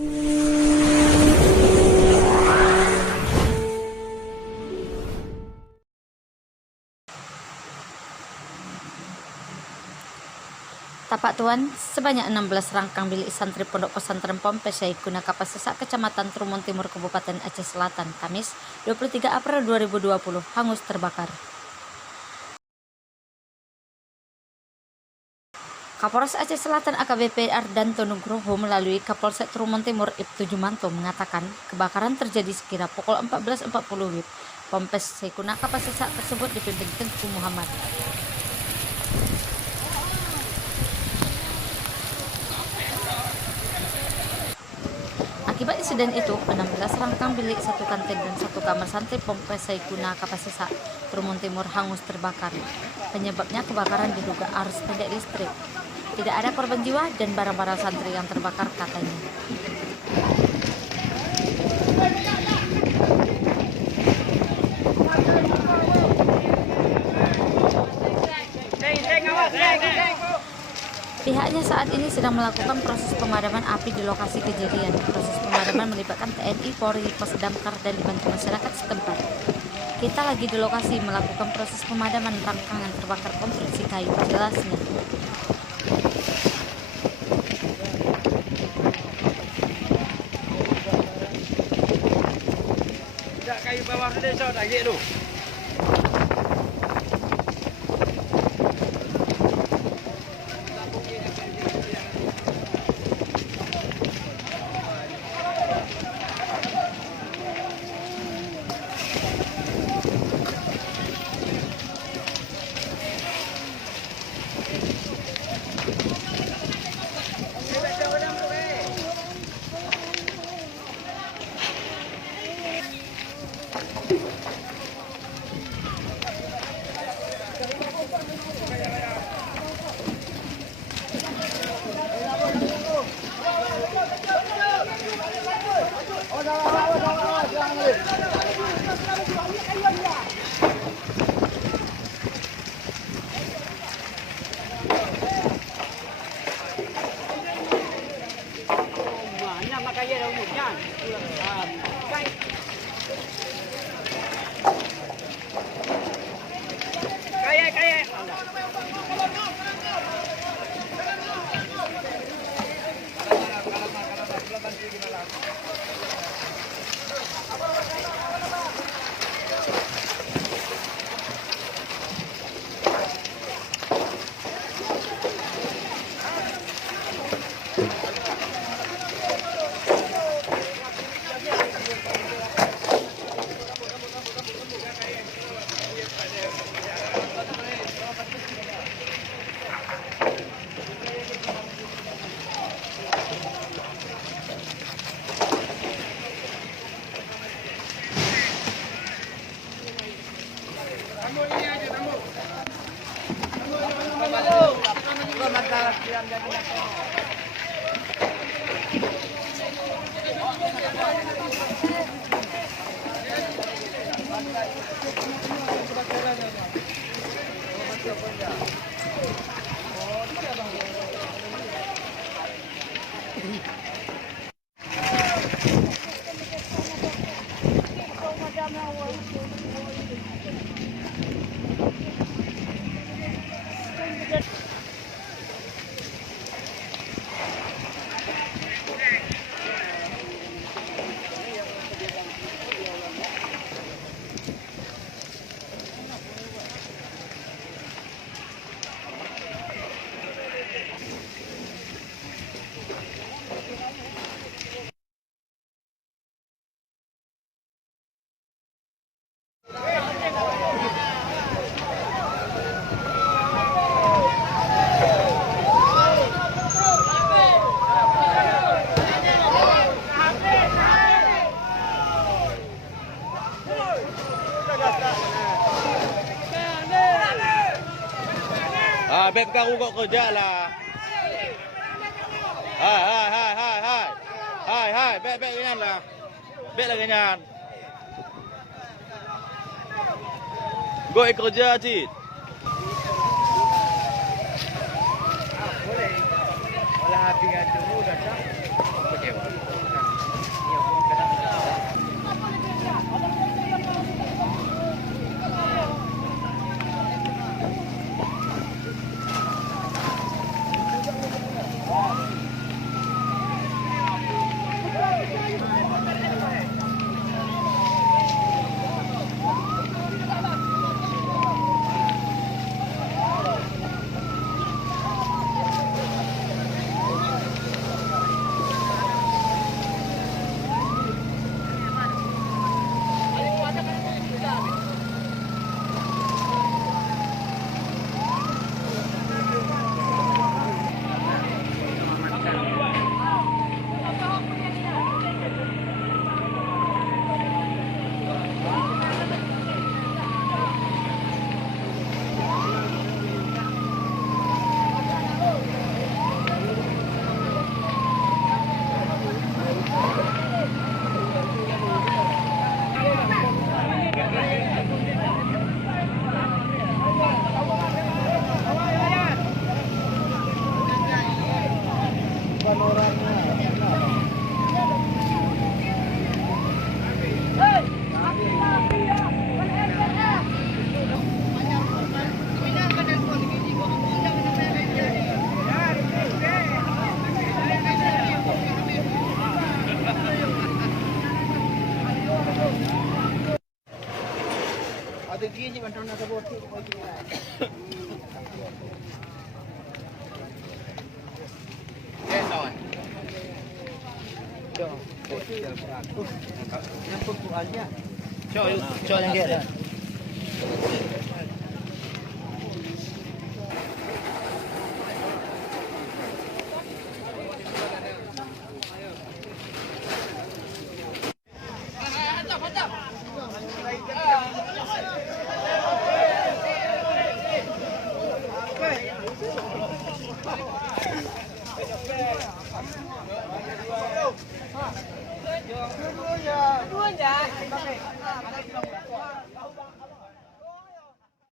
Tapak Tuan, sebanyak 16 rangkang bilik santri Pondok Pesantren Pompes Syekhuna Kapasesak, Kecamatan Trumon Timur, Kabupaten Aceh Selatan, Kamis 23 April 2020, hangus terbakar. Kapolres Aceh Selatan AKBP Ardanto Nugroho melalui Kapolsek Trumon Timur Ibtu Jumanto mengatakan kebakaran terjadi sekira pukul 14.40 WIB. Pompes Syekhuna Kapasesak tersebut dipimpin Tengku Muhammad. Akibat insiden itu, 16 rangkang bilik, 1 kantin dan 1 kamar santri Pompes Syekhuna Kapasesak, Trumon Timur hangus terbakar. Penyebabnya kebakaran diduga arus pendek listrik. Tidak ada korban jiwa dan barang-barang santri yang terbakar, katanya. Pihaknya saat ini sedang melakukan proses pemadaman api di lokasi kejadian. Proses pemadaman melibatkan TNI, Polri, Pos Damkar, dan dibantu masyarakat setempat. Kita lagi di lokasi melakukan proses pemadaman rangkangan terbakar konstruksi kayu, jelasnya. Kayu bawah desa dah gitu. Beb kau kok kerja lah. Hai, beb ganyan lah. Beb lah ganyan. Gue kerja, Cid. Boleh. Olah habis kan dulu dah. Okey. tinggi je bantu nak sebut. kawan. Nampak tu aja. Cok yang dia. Dua aja.